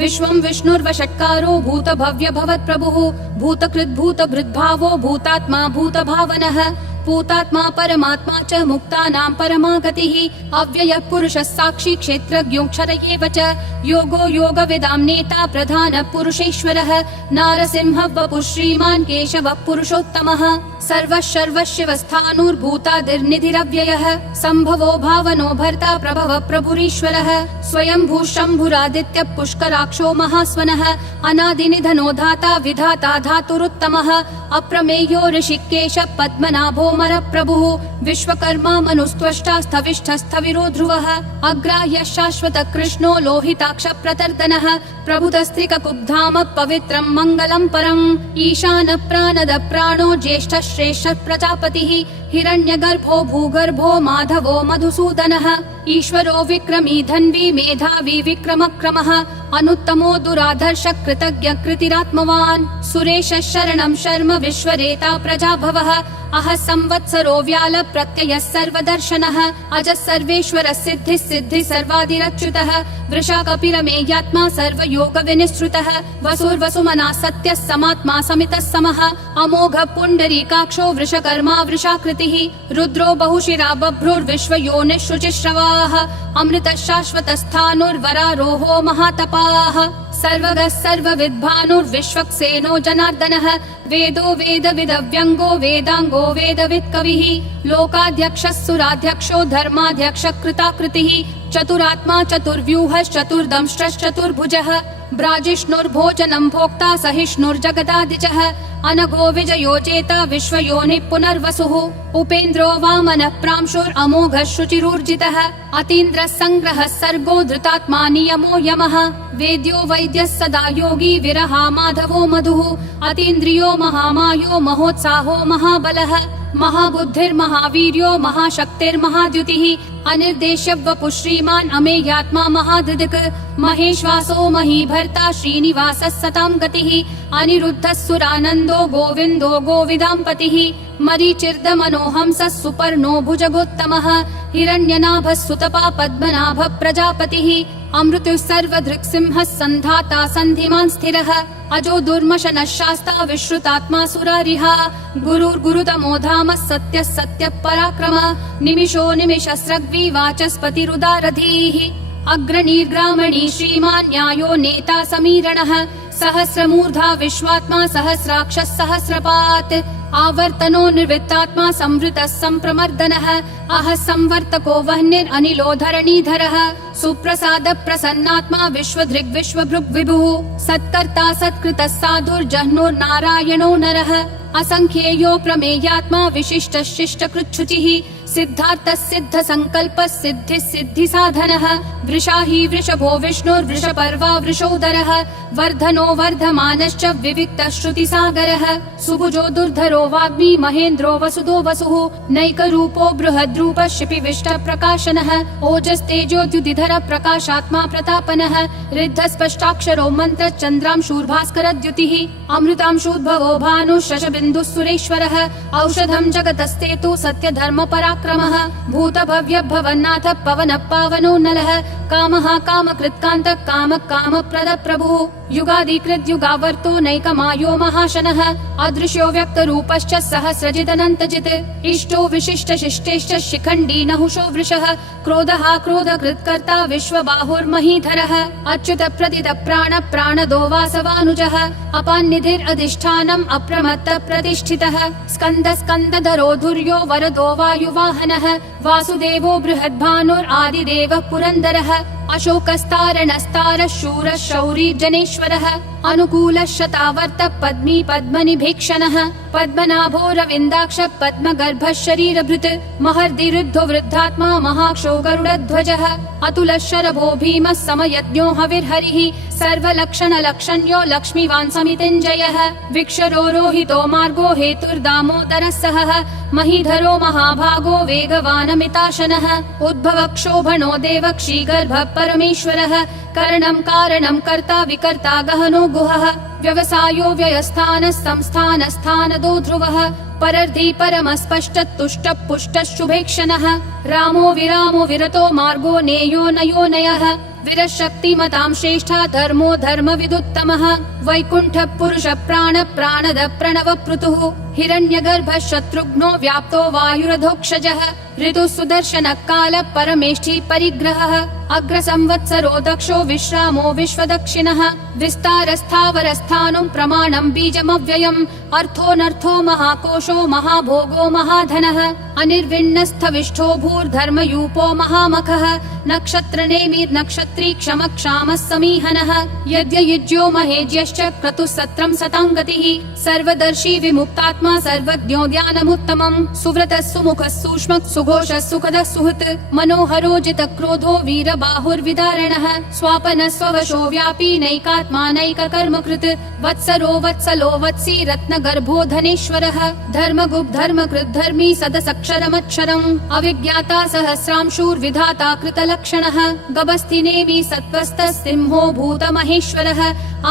विश्वं विष्णुर्वषट्कारो भूतभव्य भवत्प्रभुः भूतकृद्भूतभृद्भावो भूतात्मा भूतभावनः भूतात्मा परमात्मा च मुक्तानां परमा गतिः अव्ययः पुरुषः साक्षी क्षेत्रज्ञोऽक्षर एव च योगो योगविदां नेता प्रधानः पुरुषेश्वरः नारसिंहः वपुः श्रीमान् केशवः पुरुषोत्तमः सर्वः सर्वशिवस्थाणुर्भूतादिर्निधिरव्ययः सम्भवो भावनो भर्ता प्रभवः प्रभुरीश्वरः स्वयंभू शम्भुरादित्यः पुष्कराक्षो महास्वनः अनादिनिधनो धाता विधाता धातुरुत्तमः अप्रमेयो ऋषिकेशः पद्मनाभो मरप्रभुः विश्वकर्मा मनुस्त्वष्टा स्थविष्ठस्थविरो ध्रुवः अग्राह्यः शाश्वतः कृष्णो लोहिताक्ष प्रतर्दनः प्रभुतस्त्रिककुब्धाम पवित्रं मङ्गलं परम् ईशानः प्राणदः प्राणो ज्येष्ठः श्रेष्ठः प्रजापतिः हिरण्यगर्भो भूगर्भो माधवो मधुसूदनः ईश्वरो विक्रमी धन्वी मेधावी विक्रमक्रमः अनुत्तमो दुराधर्ष कृतज्ञ कृतिरात्मवान् सुरेशः शरणं शर्म विश्वरेता प्रजाभवः अह संवत्सरो व्याल प्रत्ययः सर्वदर्शनः अजः सर्वेश्वरः सिद्धिः सिद्धिः सर्वादिरच्युतः वृषा कपिरमेयात्मा सर्वयोग विनिसृतः वसुर्वसुमना सत्यः समात्मा समितः समः अमोघः पुण्डरीकाक्षो वृषकर्मा वृषाकृतिः रुद्रो बहुशिरा बभ्रुर्विश्वयोनिः शुचिश्रवाः अमृतः शाश्वतस्थाणुर्वरारोहो महातपाः सर्वगः सर्वविद्भानुर्विश्वक्सेनो जनार्दनः वेदो वेदविदव्यङ्गो वेदाङ्गो वेदवित्कविः लोकाध्यक्षः सुराध्यक्षो धर्माध्यक्षः कृताकृतिः चतुरात्मा चतुर्व्यूहश्चतुर्दंष्ट्रश्चतुर्भुजः ब्राजिष्णुर्भोजनं भोक्ता सहिष्णुर्जगदादिजः अनघो विजयो जेता विश्वयोनिः पुनर्वसुः उपेन्द्रो वामनः प्रांशुरमोघः शुचिरूर्जितः अतीन्द्रः सङ्ग्रहः सर्गो धृतात्मा नियमो यमः वेद्यो वैद्यः सदा योगी विरहा माधवो मधुः अतीन्द्रियो महामायो महोत्साहो महाबलः महाबुद्धिर्महावीर्यो महाशक्तिर्महाद्युतिः अनिर्देश्य वपुः श्रीमान् अमेयात्मा महादृक् महेश्वासो महीभर्ता श्रीनिवासः सतां गतिः अनिरुद्धः सुरानन्दो गोविन्दो गोविदाम्पतिः मरीचिर्दमनोहंसः सुपर्णो भुजगोत्तमः हिरण्यनाभः सुतपा पद्मनाभः प्रजापतिः अमृतुः सर्वदृक्सिंहः सन्धाता सन्धिमान् स्थिरः अजो दुर्मशनः शास्ता विश्रुतात्मा सुरारिः गुरुर्गुरुतमो धामः सत्यः सत्यः पराक्रमः निमिषो निमिषस्रग्वी वाचस्पतिरुदारधीः अग्रणीर्ग्रामणी श्रीमान् न्यायो नेता समीरणः सहस्रमूर्धा विश्वात्मा सहस्राक्षः सहस्रपात् आवर्तनो निर्वृत्तात्मा संवृतः सम्प्रमर्दनः अह संवर्तको वह्निरनिलो धरणीधरः सुप्रसाद प्रसन्नात्मा विश्वधृग् विश्वभृग् विभुः सत्कर्ता सत्कृतः साधुर्जह्नुर्नारायणो नरः असंख्येयो प्रमेयात्मा विशिष्टः शिष्टकृच्छुचिः सिद्धार्थः सिद्ध संकल्पः सिद्धिः सिद्धि साधनः वृषाही वृषभो विष्णुर्वृषपर्वा वृषोदरः वर्धनो वर्धमानश्च विविक्तः श्रुतिसागरः सुभुजो दुर्धरो वाग्मी महेन्द्रो वसुदो वसुः नैकरूपो बृहद्रूपः शिपिविष्ट प्रकाशनः ओजस्तेजोद्युतिधर प्रकाशात्मा प्रतापनः ऋद्धस्पष्टाक्षरो मन्त्र चन्द्रांशूर्भास्करद्युतिः अमृतांशूद्भवो भानुः शशबिन्दुः सुरेश्वरः औषधं जगतस्तेतु सत्यधर्म पराक्रमः भूतभव्य भवन्नाथ पवनः पावनो नलः कामः कामकृत्कान्तः कामः कामप्रदः प्रभुः युगादिकृत् युगावर्तो नैकमायो महाशनः अदृश्यो व्यक्तरूपश्च सहस्रजिदनन्तजित् इष्टो विशिष्ट शिष्टेश्च शिखण्डी नहुषो वृषः क्रोधः क्रोधकृत्कर्ता विश्वबाहुर्महीधरः अच्युत प्रदित प्राण प्राणदो वासवानुजः अपान्निधिरधिष्ठानम् अप्रमत्त प्रतिष्ठितः स्कन्द स्कन्दधरो धुर्यो वरदो वायुवाहनः वासुदेवो बृहद्भानुरादिदेवः पुरन्दरः अशोकस्तारणस्तारः शूरः शौरी जनेश्वरः अनुकूलः शतावर्त पद्मी पद्मनिभीक्षणः पद्मनाभो रविन्दाक्ष पद्मगर्भः शरीरभृत् महर्दिरुद्धो वृद्धात्मा महाक्षो गरुडध्वजः अतुलः शरभो भीमः समयज्ञो हविर्हरिः सर्वलक्षणलक्षण्यो लक्ष्मीवान् समितिञ्जयः विक्षरो रोहितो मार्गो हेतुर्दामोदरः सहः महीधरो महाभागो वेगवानमिताशनः उद्भवः क्षोभणो देवक्षीगर्भः परमेश्वरः करणं कारणं कर्ता विकर्ता गहनो गुहः व्यवसायो व्ययस्थानः संस्थानस्थानदो ध्रुवः परर्धि परमस्पष्टतुष्टः पुष्टः शुभेक्षणः रामो विरामो विरतो मार्गो नेयो नयो नयः विरशक्तिमतां श्रेष्ठा धर्मो धर्मविदुत्तमः वैकुण्ठः पुरुषः प्राणद प्रणव पृथुः हिरण्यगर्भः शत्रुघ्नो व्याप्तो वायुरधोक्षजः ऋतुः सुदर्शनः कालः परमेष्ठी परिग्रहः अग्रसंवत्सरो दक्षो विश्रामो विश्वदक्षिणः विस्तारस्थावरस्थानं प्रमाणं बीजमव्ययम् अर्थोऽनर्थो महाकोशो महाभोगो महाधनः अनिर्विण्णस्थविष्ठो भूर्धर्मयूपो महामखः नक्षत्रनेमिर्नक्षत्री क्षमक्षामः समीहनः यद्ययुज्यो महेज्यश्च क्रतुः सत्रं सताङ्गतिः सर्वदर्शी विमुक्तात्मा सर्वज्ञो ज्ञानमुत्तमम् सुव्रतः सुमुखः सूक्ष्मः सुघोषः सुखदः सुहृत् मनोहरो जितक्रोधो वीरबाहुर्विदारणः स्वापनः स्ववशो व्यापी नैकात्मा नैककर्मकृत् वत्सरो वत्सलो वत्सी रत्नगर्भो धनेश्वरः धर्मगुप् धर्मकृत् धर्मी सदसक्षरमक्षरम् अविज्ञाता सहस्रांशूर्विधाता कृतलक्षणः गभस्तिनेमि सत्त्वस्थः सिंहो भूतमहेश्वरः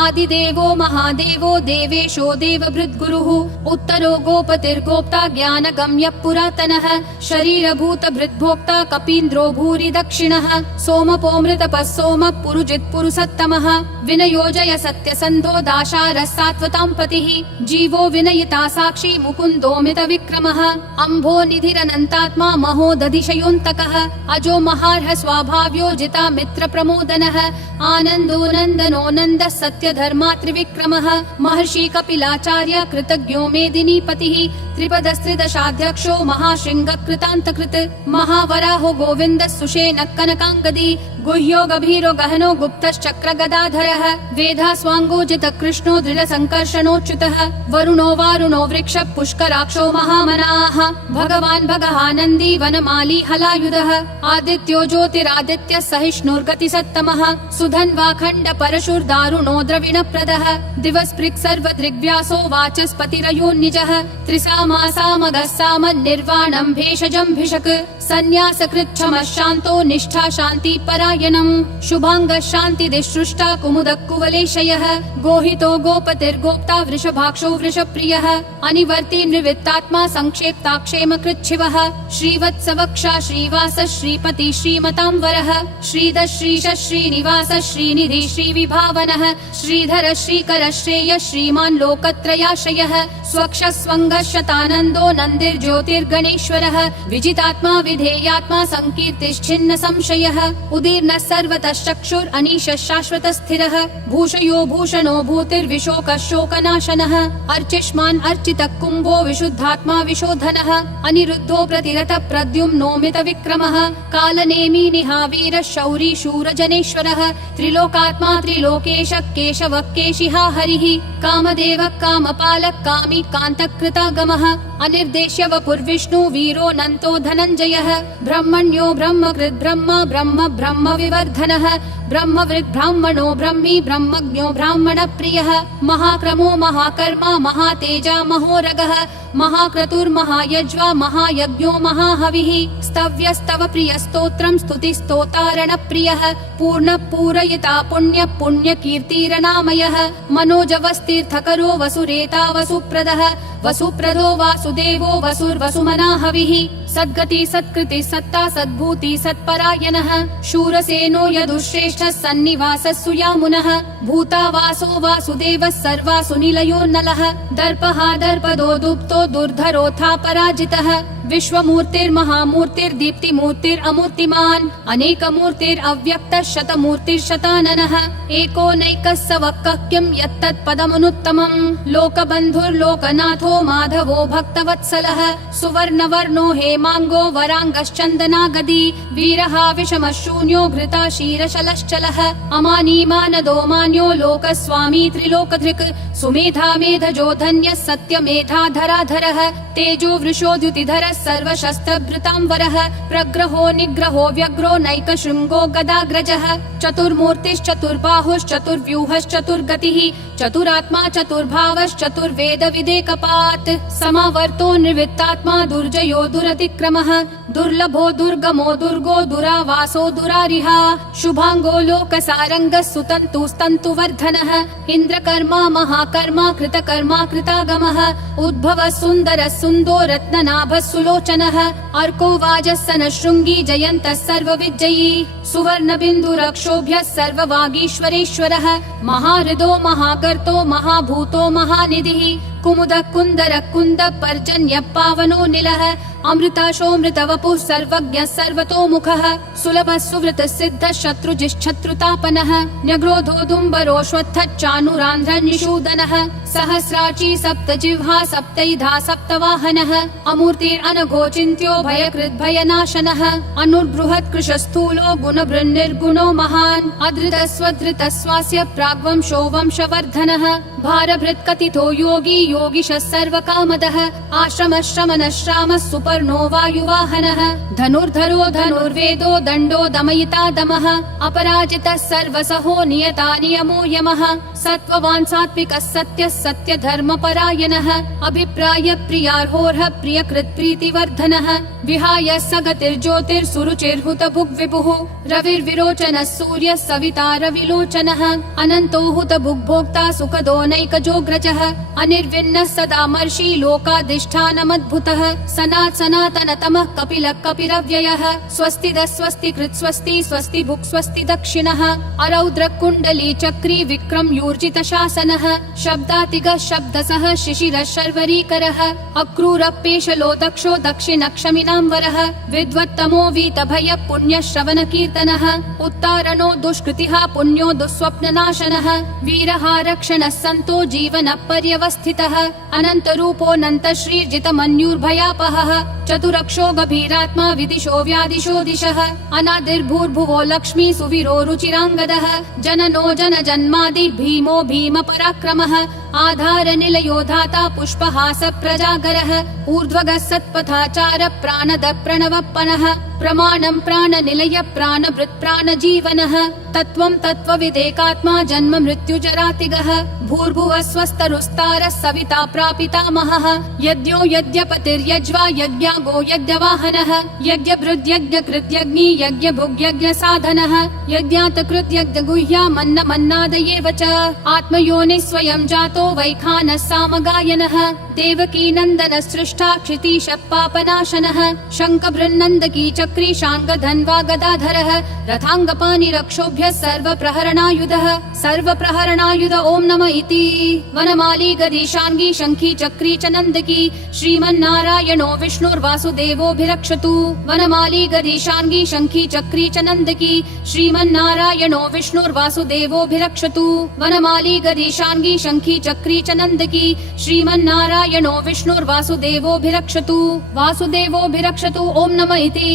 आदिदेवो महादेवो देवेशो देवभृद्गुरुः उत्तरो गोपतिर्गोप्ता ज्ञानगम्यः पुरातनः शरीरभूतभृद्भोक्ता कपीन्द्रो भूरि दक्षिणः सोमपोऽमृतपः सोमः पुरुजित् पुरुषोत्तमः विनयोजय सत्यसन्धो दाशारः सात्वतां पतिः जीवो विनयिता साक्षी मुकुन्दोमित विक्रमः अम्भो निधिरनन्तात्मा महोदधिशयोऽन्तकः अजो महार्ह स्वाभाव्यो जिता मित्र प्रमोदनः आनन्दो नन्दनो नन्दः सत्यधर्मा त्रिविक्रमः महर्षि कपिलाचार्य कृतज्ञो मेदिनीपतिः त्रिपदस्त्रिदशाध्यक्षो महाशृङ्ग कृतान्तकृत् महावराहो गोविन्दः सुषेणः कनकाङ्गदी गुह्यो गभीरो गहनो गुप्तश्चक्र गदाधरः वेधा स्वाङ्गोजित कृष्णो दृढसङ्कर्षणोच्युतः वरुणो वारुणो वृक्ष पुष्कराक्षो महामनाः भगवान् भगहानन्दी वनमाली हलायुधः आदित्यो ज्योतिरादित्यः सहिष्णुर्गतिसत्तमः सुधन्वाखण्ड परशुर्दारुणो द्रविणप्रदः दिवस्पृक् सर्वदृग्व्यासो वाचस्पतिरयोन्निजः त्रिसामासामगः सामन्निर्वाणं भेषजं भिषक् सन्न्यासकृच्छमः शान्तो निष्ठा शान्ति परायणम् शुभाङ्गः शान्तिदिसृष्टा कुमुदः कुवलेशयः गोहितो गोपतिर्गोप्ता वृषभाक्षो वृषप्रियः अनिवर्ति निवृत्तात्मा संक्षेप्ताक्षेम कृच्छिवः श्रीवत्सवक्षा श्रीवास श्रीपति श्रीमतां वरः श्रीधर श्रीश श्रीनिवास श्रीनिधि श्रीविभावनः श्रीधर श्रीकर श्रेय श्रीमान् लोकत्रयाश्रयः स्वक्ष स्वङ्गः शतानन्दो नन्दिर्ज्योतिर्गणेश्वरः विजितात्मा विधेयात्मा संकीर्तिश्छिन्न संशयः उदीर्णः सर्वतः चक्षुर् अनीशः शाश्वतः स्थिरः भूषयो भूषणो भूतिर्विशोकः शोकनाशनः अर्चिष्मान् अर्चितः कुम्भो विशुद्धात्मा विशोधनः अनिरुद्धो प्रतिरतः प्रद्युम्नोमित विक्रमः कालनेमी निहावीरः शौरी शूरजनेश्वरः त्रिलोकात्मा त्रिलोकेशः केशवः केशिहा हरिः कामदेवः कामपालः कामी कान्तकृतागमः अनिर्देश्य वपुर्विष्णु वीरो नन्तो धनञ्जयः ब्रह्मण्यो ब्रह्मकृद् ब्रह्म ब्रह्म ब्रह्म विवर्धनः ब्रह्मवृद् ब्राह्मणो ब्रह्मी ब्रह्मज्ञो ब्राह्मण प्रियः महाक्रमो महाकर्मा महातेजा महोरगः महाक्रतुर्महायज्वा महायज्ञो महाहविः स्तव्यस्तव प्रियस्तोत्रं स्तुतिस्तोतारण प्रियः पूर्ण पूरयिता पुण्य पुण्य कीर्तिरनामयः मनोजवस्तीर्थकरो वसुरेता वसुप्रदः वसुप्रदो वासुदेवो वसुर्वसुमना हविः सद्गति सत्कृति सत्ता सद्भूति सत्परायणः शूरसेनो यदुश्रेष्ठः सन्निवासः सुयामुनः भूतावासो वासुदेवः सर्वासु निलयो नलः दर्पः दर्पदो दुप्तो दुर्धरोऽथा पराजितः विश्वमूर्तिर्महामूर्तिर्दीप्तिमूर्तिरमूर्तिमान् अनेकमूर्तिरव्यक्तः शतमूर्तिर्शताननः एको नैकः स वक्कः किं यत्तत्पदमनुत्तमम् लोकबन्धुर्लोकनाथो माधवो भक्तवत्सलः सुवर्णवर्णो हेमाङ्गो वराङ्गश्चन्दनागदी वीरः विषमः शून्यो घृता क्षीरशलश्चलः अमानी मानदो मान्यो लोकस्वामी त्रिलोकधृक् सुमेधा मेधजो धन्यः सत्यमेधाधराधरः तेजो वृषोद्युतिधरः सर्वशस्त्रभृताम्बरः प्रग्रहो निग्रहो व्यग्रो नैकशृङ्गो गदाग्रजः चतुर्मूर्तिश्चतुर्बाहुश्चतुर्व्यूहश्चतुर्गतिः चतुरात्मा चतुर्भावश्चतुर्वेद विदेकपात् समावर्तो निवृत्तात्मा दुर्जयो दुरतिक्रमः दुर्लभो दुर्गमो दुर्गो दुरावासो दुरारिहा शुभाङ्गो लोकसारङ्गः सुतन्तुस्तन्तु सन्तु वर्धनः इन्द्रकर्मा महाकर्मा कृतकर्मा कृतागमः उद्भवः सुन्दरः सुन्दो रत्ननाभः सुलोचनः अर्को वाजस्सनः शृङ्गी जयन्तः सर्वविजयी सुवर्णबिन्दुरक्षोभ्यः सर्ववागीश्वरेश्वरः महाहृदो महागर्तो महाभूतो महानिधिः कुमुदः कुन्दरः कुन्दः पर्जन्यः पावनो निलः अमृताशोऽमृतवपुः सर्वज्ञः सर्वतोमुखः सुलभः सुवृतः सिद्धः शत्रुजिश्शत्रुतापनः न्यग्रोधोदुम्बरोऽश्वत्थः चाणूरान्ध्रः निषूदनः सहस्राची सप्तजिह्वा सप्तैधा सप्तवाहनः अमूर्तिरनघोचिन्त्यो भयकृद्भयनाशनः अनुर्बृहत् कृशस्थूलो गुणभृन्निर्गुणो महान् अधृतः स्वधृतः स्वास्य प्राग्वंशो वंशवर्धनः भारभृत्कथितो योगी योगिशः सर्वकामदः आश्रमः श्रमणः श्रामः सुपर्णो वायुवाहनः धनुर्धरो धनुर्वेदो दण्डो दमयिता दमः अपराजितः सर्वसहो नियता नियमो यमः सत्त्ववान् सात्विकः सत्यः सत्यधर्मपरायणः अभिप्राय प्रियार्होर्ह प्रियकृत् प्रीतिवर्धनः विहाय सगतिर्ज्योतिर्सुरुचिर्हुतभुग्विभुः रविर्विरोचनः सूर्यः सविता रविलोचनः अनन्तो हुतभुग्भोक्ता सुखदो नैकजोग्रजः अनिर्विण्णः सदामर्षि लोकाधिष्ठानमद्भुतः सनातनतमः कपिलः कपिरव्ययः स्वस्तिदः स्वस्तिकृत् स्वस्ति स्वस्ति भुक् स्वस्ति दक्षिणः अरौद्रः कुण्डली चक्री विक्रम यूर्जित शासनः शब्दातिगः शब्दसः शिशिरः शर्वरीकरः अक्रूरः पेशलो दक्षो दक्षिणक्षमिनाम्बरः विद्वत्तमो वीतभयः पुण्यश्रवण कीर्तनः उत्तारणो दुष्कृतिः पुण्यो दुःस्वप्ननाशनः वीरः रक्षणः सन्तो जीवनः पर्यवस्थितः अनन्तरूपोऽनन्त श्रीर्जितमन्युर्भयापहः चतुरक्षो गभीरात्मा विदिशो व्यादिशो दिशः अनादिर्भूर्भुवो लक्ष्मी सुवीरो रुचिराङ्गदः जननो जनजन्मादि भीमो भीम पराक्रमः आधार निलयो धाता पुष्पहास प्रजागरः ऊर्ध्वगः सत्पथाचार प्राणद प्रणवप्पनः प्रमाणं प्राणनिलय प्राणभृत् प्राणजीवनः तत्त्वं तत्त्वविदेकात्मा जन्म मृत्युजरातिगः भूर्भुवः स्वस्तरुस्तारः सविता प्रापितामहः यज्ञो यज्ञपतिर्यज्वा यज्ञागो यज्ञवाहनः यज्ञभृद्यज्ञकृत्यग्नि यज्ञभुग्यज्ञसाधनः यज्ञातकृत्यज्ञगुह्यामन्नमन्नादयेव च आत्मयोनिः स्वयं जातो वैखानः सामगायनः देवकी नन्दनः सृष्टा क्षितीशः पापनाशनः शङ्खबृन्नन्दकी चक्री शाङ्गधन्वा गदाधरः रथाङ्गपाणिरक्षोभ्यः सर्वप्रहरणायुध ॐ नमः इति वनमाली गदीशाङ्गी शङ्खी चक्री च नन्दकी श्रीमन्नारायणो विष्णुर्वासुदेवोऽभिरक्षतु वनमाली गदीशाङ्गी शङ्खी चक्री च नन्दकी श्रीमन्नारायणो विष्णुर्वासुदेवोऽभिरक्षतु वनमाली गदीशाङ्गी शङ्खी चक्री च नन्दकी श्रीमन्नारायणो विष्णुर्वासुदेवोऽभिरक्षतु वासुदेवोऽभिरक्षतु ॐ नमः इति